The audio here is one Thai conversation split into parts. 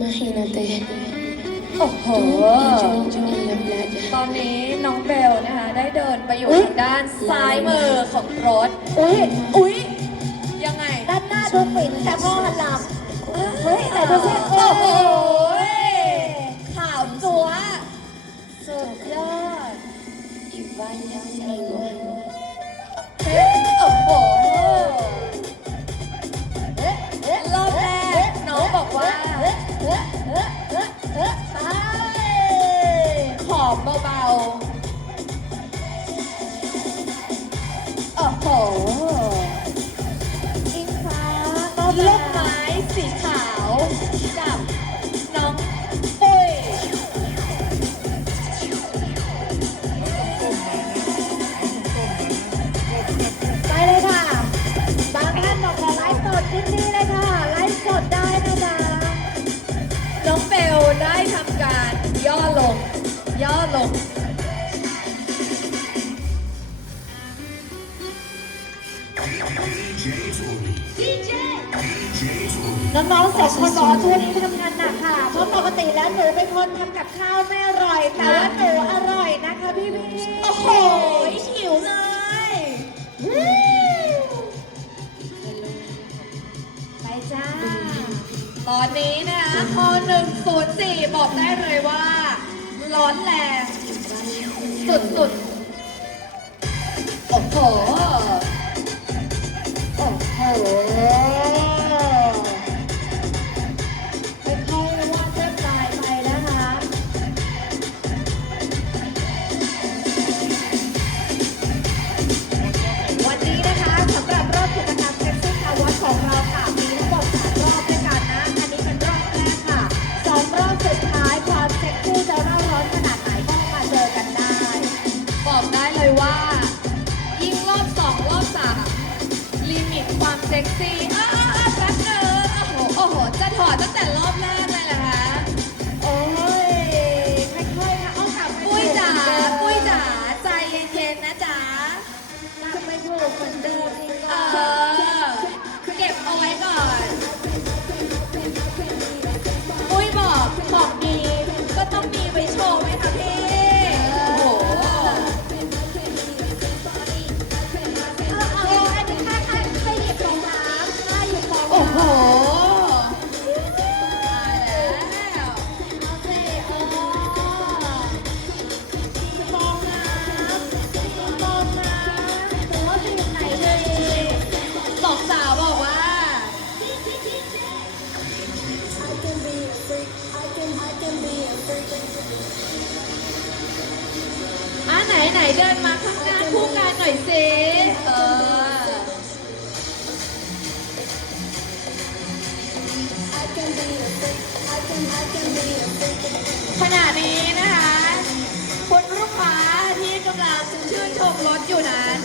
มาให้นาเต้โอ้โห ตอนนี้น้องเบลนะคะ ได้เดินไปอยู่ทางด้านซ้ายมือของรถ อุ้ยอุ้ยยังไง ด้านหน้าดูปิดแต่พ่อหันหลังเฮ้ยแต่ดูสิโอ้โห โอ้โหอิงฟ้าก็เล็นกไม้สีขาวกับ น้องๆสองคนบอกว่าช่วงนี้ทำงานหนักค่ะ เพราะปกติแล้วหนูเป็นคนทำกับข้าวไม่อร่อย แต่ว่าหนูอร่อยนะคะพี่พี่โอ้โหหิวเลยไปจ้า ตอนนี้นะพอหนึ่งศูนย์สี่บอกได้เลยว่า ร้อนแรงสุดๆ โอ้โห sexy. เดินมาข้างหน้าคู่กันหน่อยสิเออขณะนี้นะคะคุรุ่งค้าที่กำลังชื่นชมรถอยู่นั้น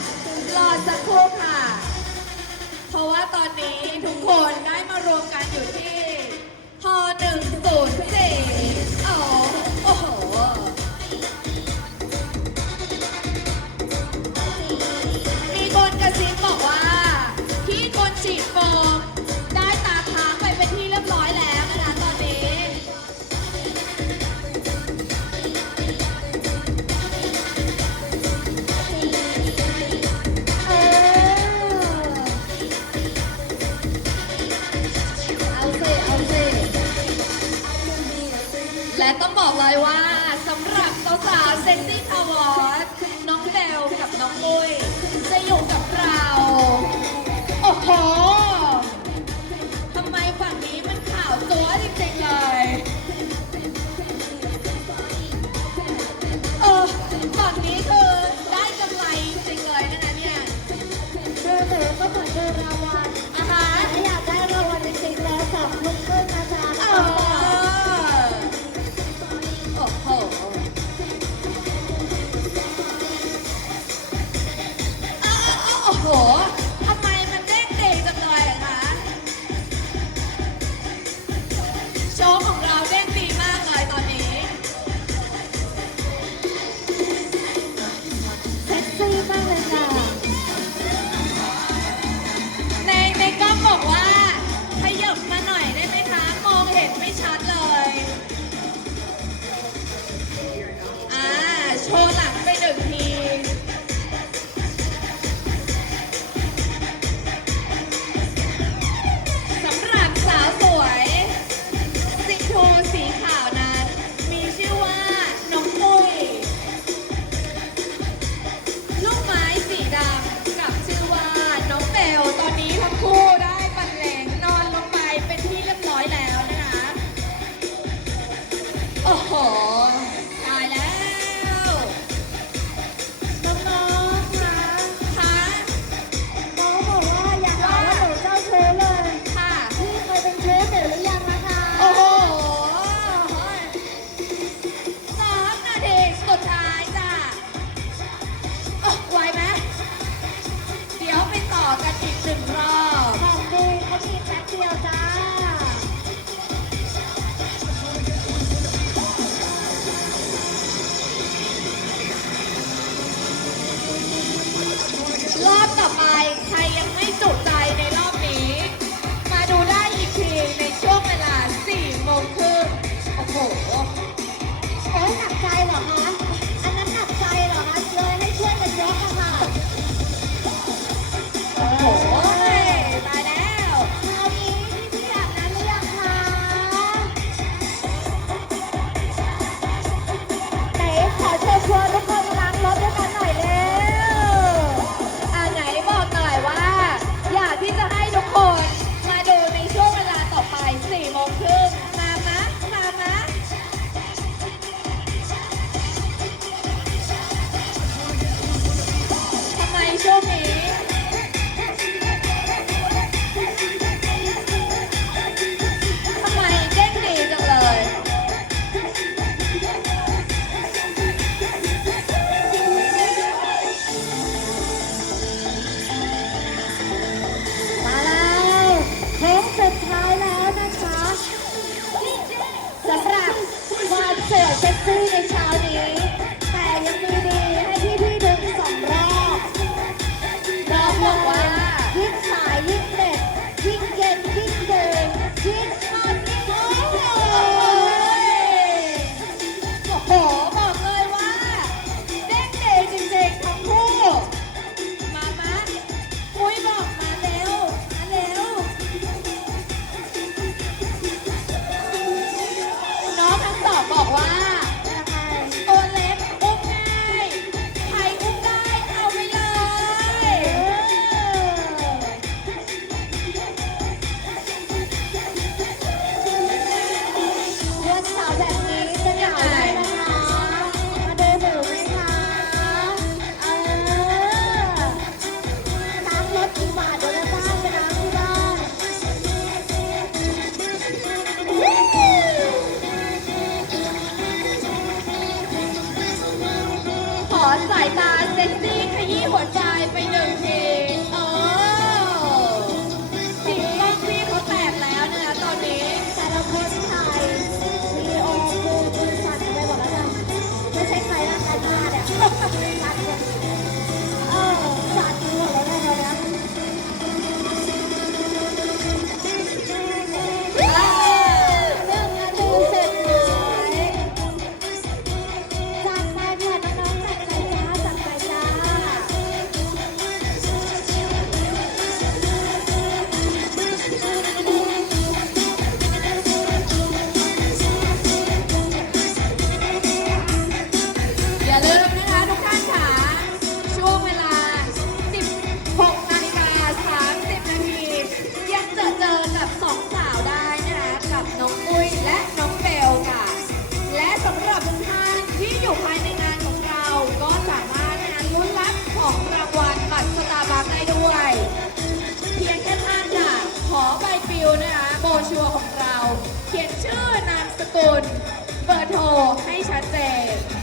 และต้องบอกเลยว่าสำหรับสาวเซนตี้อวอร์ดน้องเบลกับน้องมุ้ยจะอยู่กับเรา โอ้โห show me. ชัวร์ของเรา เขียนชื่อนามสกุล เบอร์โทรให้ชัดเจน